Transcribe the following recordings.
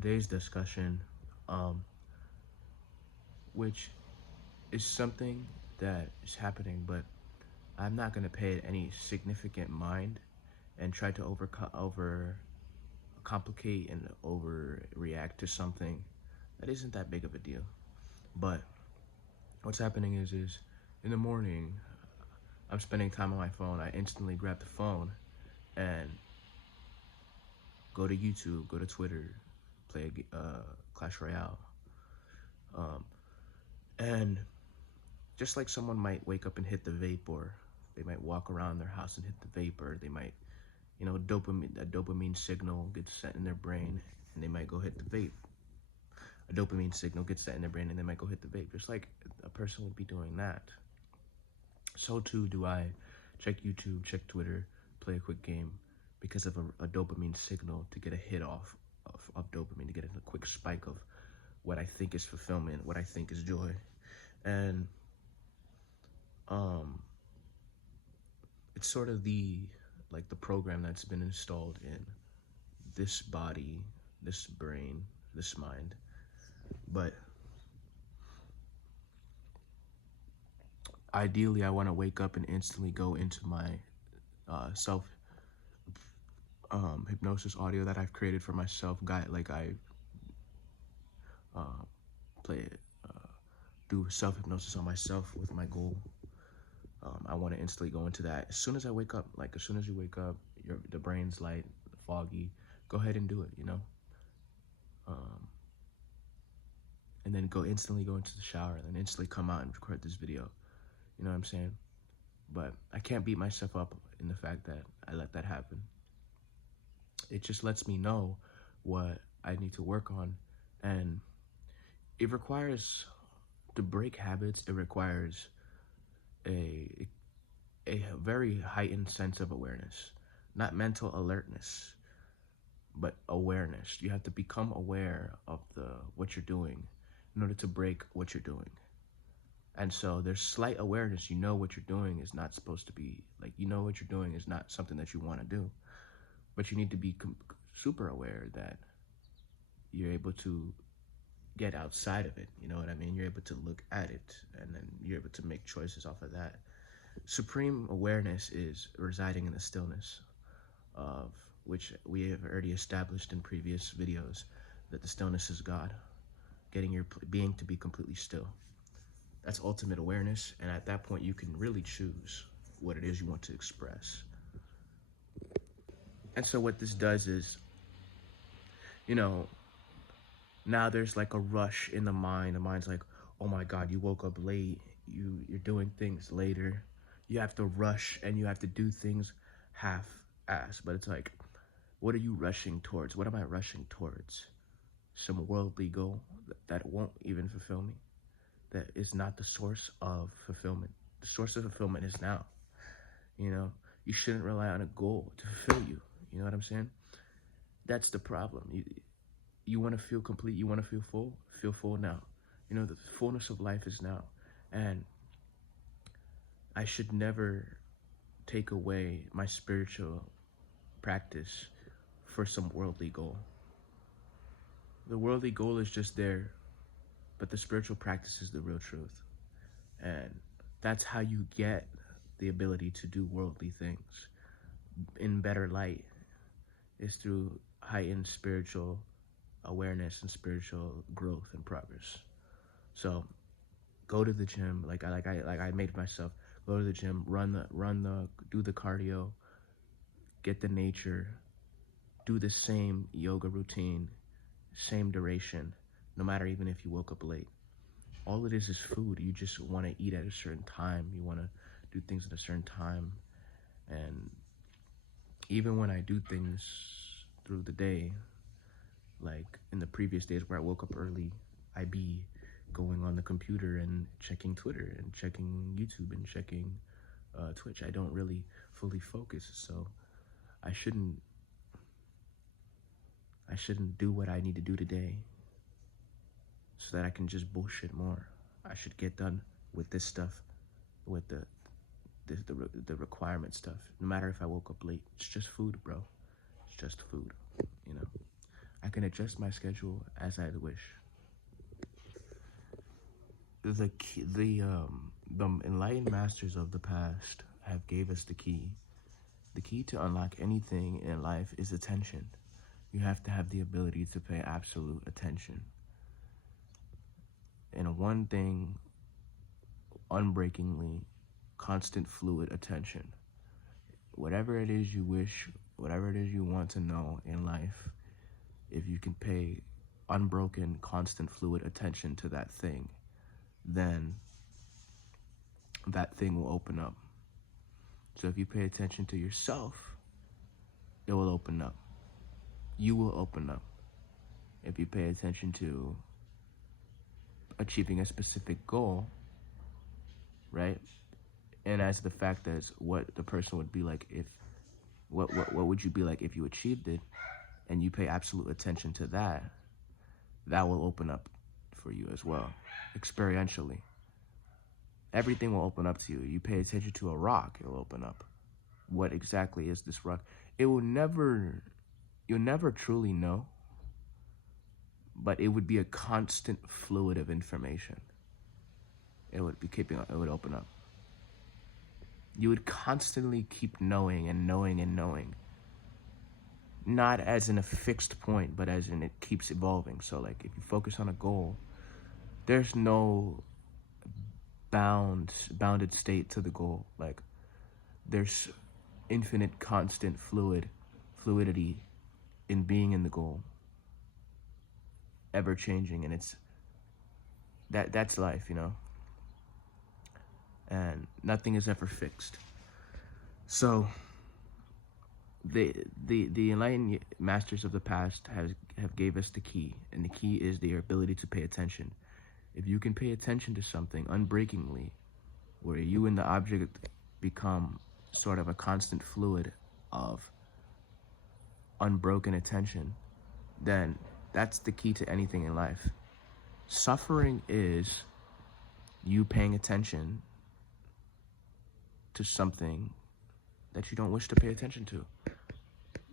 today's discussion, um, which is something that is happening, but I'm not gonna pay it any significant mind and try to over complicate and overreact to something that isn't that big of a deal. But what's happening is in the morning I'm spending time on my phone. I instantly grab the phone and go to YouTube, go to Twitter, play Clash Royale, um, and just like someone might wake up and hit the vape, or they might walk around their house and hit the vape, or they might, a dopamine signal gets set in their brain and they might go hit the vape. A dopamine signal gets set in their brain and they might go hit the vape. Just like a person would be doing that, so too do I check YouTube, check Twitter, play a quick game because of a dopamine signal to get a hit off of dopamine, to get a quick spike of what I think is fulfillment, what I think is joy. And um it's sort of the program that's been installed in this body, this brain, this mind. But ideally I want to wake up and instantly go into my self hypnosis audio that I've created for myself. I uh, play do self hypnosis on myself with my goal. I want to instantly go into that as soon as I wake up. Like as soon as you wake up, the brain's light, foggy. Go ahead and do it. Um, and then instantly go into the shower, and then instantly come out and record this video. You know what I'm saying? But I can't beat myself up in the fact that I let that happen. It just lets me know what I need to work on, and it requires to break habits. It requires a a very heightened sense of awareness, not mental alertness, but awareness. You have to become aware of what you're doing in order to break what you're doing. And so there's slight awareness. You know what you're doing is not supposed to be, like, you know what you're doing is not something that you want to do, but you need to be super aware that you're able to get outside of it. You know what I mean? You're able to look at it, and then you're able to make choices off of that. Supreme awareness is residing in the stillness, of which we have already established in previous videos, that the stillness is God, getting your being to be completely still. That's ultimate awareness, and at that point you can really choose what it is you want to express. And so what this does is, you know, now there's like a rush in the mind. The mind's like, oh my God, you woke up late, you're doing things later, you have to rush and you have to do things half-assed. But it's like, what are you rushing towards? What am I rushing towards? Some worldly goal that won't even fulfill me, that is not the source of fulfillment. The source of fulfillment is now. You shouldn't rely on a goal to fulfill you. You know what I'm saying? That's the problem. You want to feel complete, you want to feel full now. The fullness of life is now. And I should never take away my spiritual practice for some worldly goal. The worldly goal is just there, but the spiritual practice is the real truth. And that's how you get the ability to do worldly things in better light, is through heightened spiritual awareness and spiritual growth and progress. So go to the gym, like I made myself go to the gym, do the cardio, get the nature, do the same yoga routine, same duration, no matter even if you woke up late. All it is food. You just want to eat at a certain time. You want to do things at a certain time. And even when I do things through the day, like in the previous days where I woke up early, I be going on the computer and checking Twitter and checking YouTube and checking Twitch. I don't really fully focus, so I shouldn't do what I need to do today so that I can just bullshit more. I should get done with this stuff, with the requirement stuff. No matter if I woke up late, it's just food, bro. It's just food, you know. I can adjust my schedule as I wish. The enlightened masters of the past have gave us the key. The key to unlock anything in life is attention. You have to have the ability to pay absolute attention. And one thing, unbreakingly, constant fluid attention. Whatever it is you wish, whatever it is you want to know in life, if you can pay unbroken, constant fluid attention to that thing, then that thing will open up. So if you pay attention to yourself, it will open up. You will open up. If you pay attention to achieving a specific goal, right? And as the fact as what the person would be like if, what would you be like if you achieved it, and you pay absolute attention to that, that will open up for you as well, experientially. Everything will open up to you. You pay attention to a rock, it will open up. What exactly is this rock? You'll never truly know, but it would be a constant fluid of information. It would open up. You would constantly keep knowing and knowing and knowing. Not as in a fixed point, but as in it keeps evolving. So like if you focus on a goal, there's no bounded state to the goal. Like there's infinite constant fluidity in being in the goal, ever changing. And it's that's life, you know, and nothing is ever fixed. So the enlightened masters of the past have gave us the key, and the key is their ability to pay attention. If you can pay attention to something unbreakingly, where you and the object become sort of a constant fluid of unbroken attention, then that's the key to anything in life. Suffering is you paying attention to something that you don't wish to pay attention to.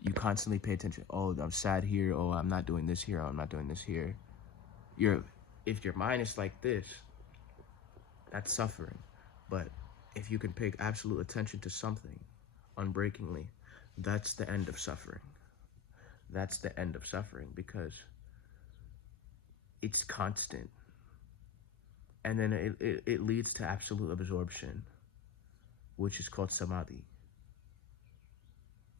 You constantly pay attention. Oh, I'm sad here. Oh, I'm not doing this here. Oh, I'm not doing this here. If your mind is like this, that's suffering. But if you can pay absolute attention to something unbreakingly, that's the end of suffering. That's the end of suffering, because it's constant. And then it leads to absolute absorption, which is called samadhi.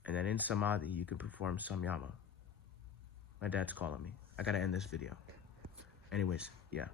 And then in samadhi, you can perform samyama. My dad's calling me. I gotta end this video. Anyways, yeah.